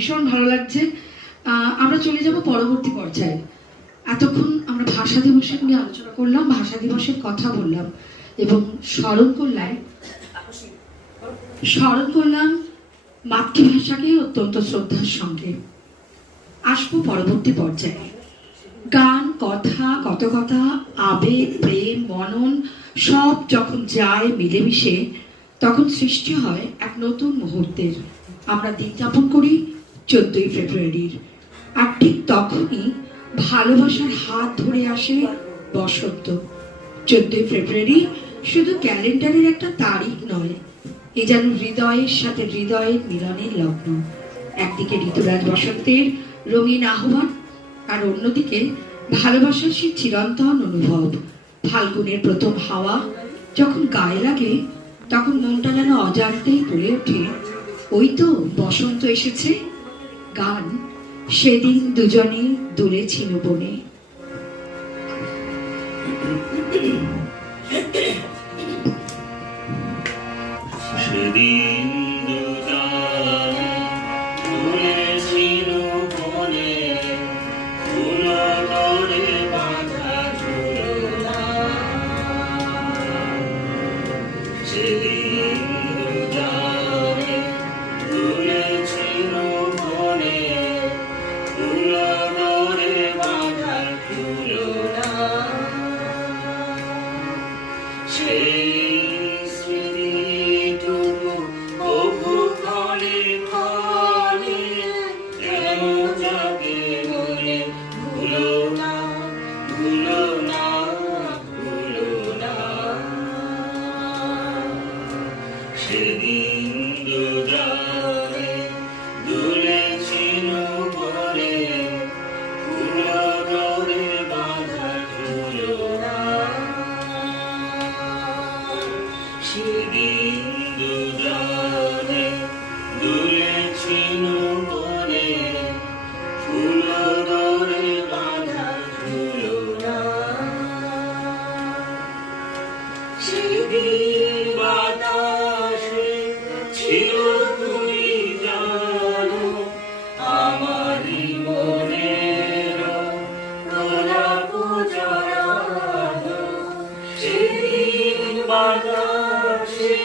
ভীষণ ভালো লাগছে। আমরা চলে যাব পরবর্তী পর্যায়ে। এতক্ষণ আমরা ভাষা দিবসের নিয়ে আলোচনা করলাম, ভাষা দিবসের কথা বললাম এবং স্মরণ করলাম মাতৃভাষাকে অত্যন্ত শ্রদ্ধার সঙ্গে। আসবো পরবর্তী পর্যায়ে। গান, কথা, কতকথা, আবেগ, প্রেম, মনন সব যখন যায় মিলেমিশে, তখন সৃষ্টি হয় এক নতুন মুহূর্তের। আমরা দিন যাপন করি 14ই ফেব্রুয়ারির। আর ঠিক তখনই ভালোবাসার হাত ধরে আসে বসন্ত। 14ই ফেব্রুয়ারি শুধু ক্যালেন্ডারের একটা তারিখ নয়, এ যেন হৃদয়ের সাথে হৃদয়ের মিলনের লগ্ন। একদিকে ঋতুরাজ বসন্তের রঙিন আহ্বান, আর অন্যদিকে ভালোবাসার সেই চিরন্তন অনুভব। ফাল্গুনের প্রথম হাওয়া যখন গায়ে লাগে, তখন মনটা যেন অজান্তেই বলে ওঠে, ওই তো বসন্ত এসেছে। গান সেদিন দুজনে দুলেছিল বনে। সেদিন দুজনে দুলেছিল বনে, ফুলরে বাঁধা ঝুলনা। সেদিন দুজনে দুলেছিল বনে, ফুলরে বাঁধা ঝুলনা। সেই স্মৃতিটুকু কভু ক্ষণে ক্ষণে যেন জাগে মনে। ভুলো না, ভুলো না, ভুলো না। সেদিন দুজনে দুলেছিল বনে, ফুলরে বাঁধা ঝুলনা। সেদিন দুজনে দুলেছিল বনে, ফুলরে বাঁধা ঝুলনা। সেদিন বাতাসে ছিল তুমি জানো, আমারই মনের গোলাপ জড়ানো। সেদিন বাতাসে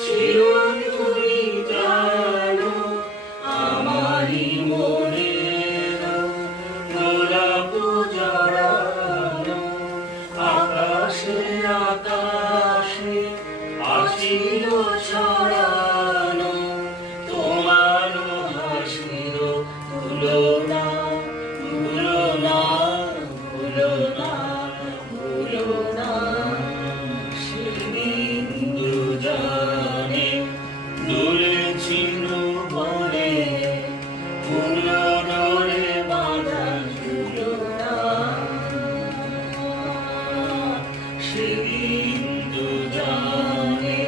ছিল তুমি জানো, আমারই মনের গোলাপ জড়ানো। আকাশে আকাশে আসিল ছড়ানো, তোমার হাসির তুলনা। ভুলো না, ভুলো না, ভুলো না। সেদিন দুজনে দুলেছিল বনে, ফুলরে বাঁধা ঝুলনা। সেদিন দুজনে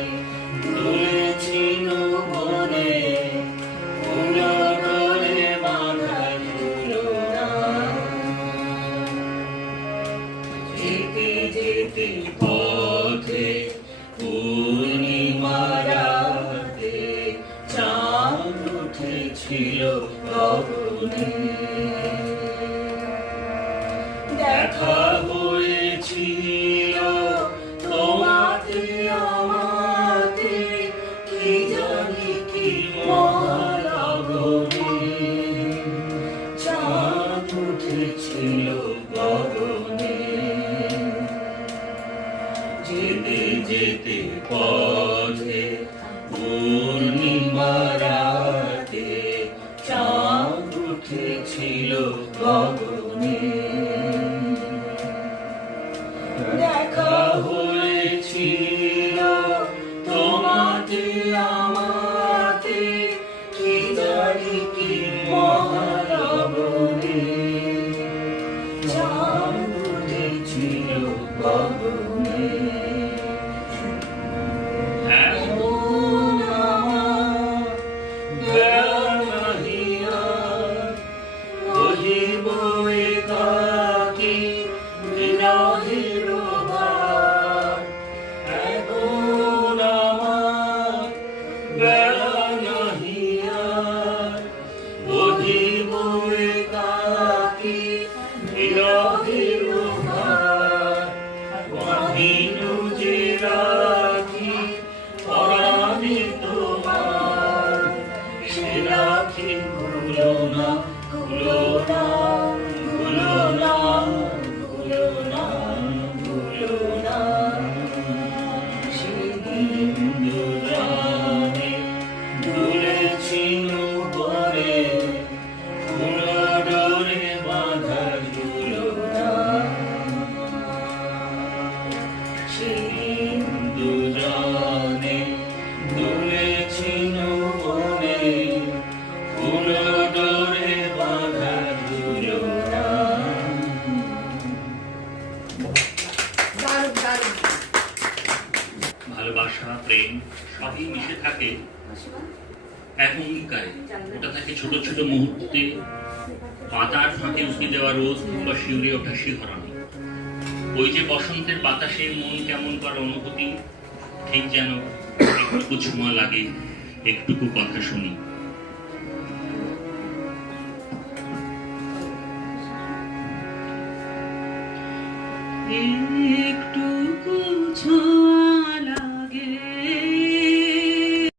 দুলেছিল বনে, ফুলরে বাঁধা ঝুলনা। যেতে যেতে পথে পূর্ণিমা রাতে চাঁদ উঠেছিল গগনে। দেখা হয়েছিল তোমাতে আমাতে, কি জানি কি মহালগনে। চাঁদ উঠেছিল গগনে। যেতে যেতে পথে পূর্ণিমা রাতে চাঁদ উঠেছিল গগনে। দেখা হয়েছিল তোমাতে আমাতে, কি জানি কি মহালগনে। চাঁদ উঠেছিল গগনে। এমন আমার বেলা নাহিয়া, কহিব এ কথা সাথে ভুলো না, ভুলো না, ভুলো না, ভুলো না, ভুলো না। সেদিন দুজনে দুলেছিল পরে, ফুলো ডোরে বাঁধা ঝুলো না। সেদিন দুজনে দুলেছিল পরে, ফুলো ডোরে বাঁধা ঝুলো না। ভালোবাসা, প্রেম সবই মিশে থাকে এক অঙ্গীকারে। ওটা থাকে ছোট ছোট মুহূর্তে, পাতার ফাঁকে উঁকি দেওয়া রোদ কিংবা শিউরে ওঠা শিহরণে। ওই যে বসন্তের বাতাসে মন কেমন করা অনুভূতি, ঠিক যেন একটুকু ছোঁয়া লাগে, একটুকু কথা শুনি। একটুকু ছোঁয়া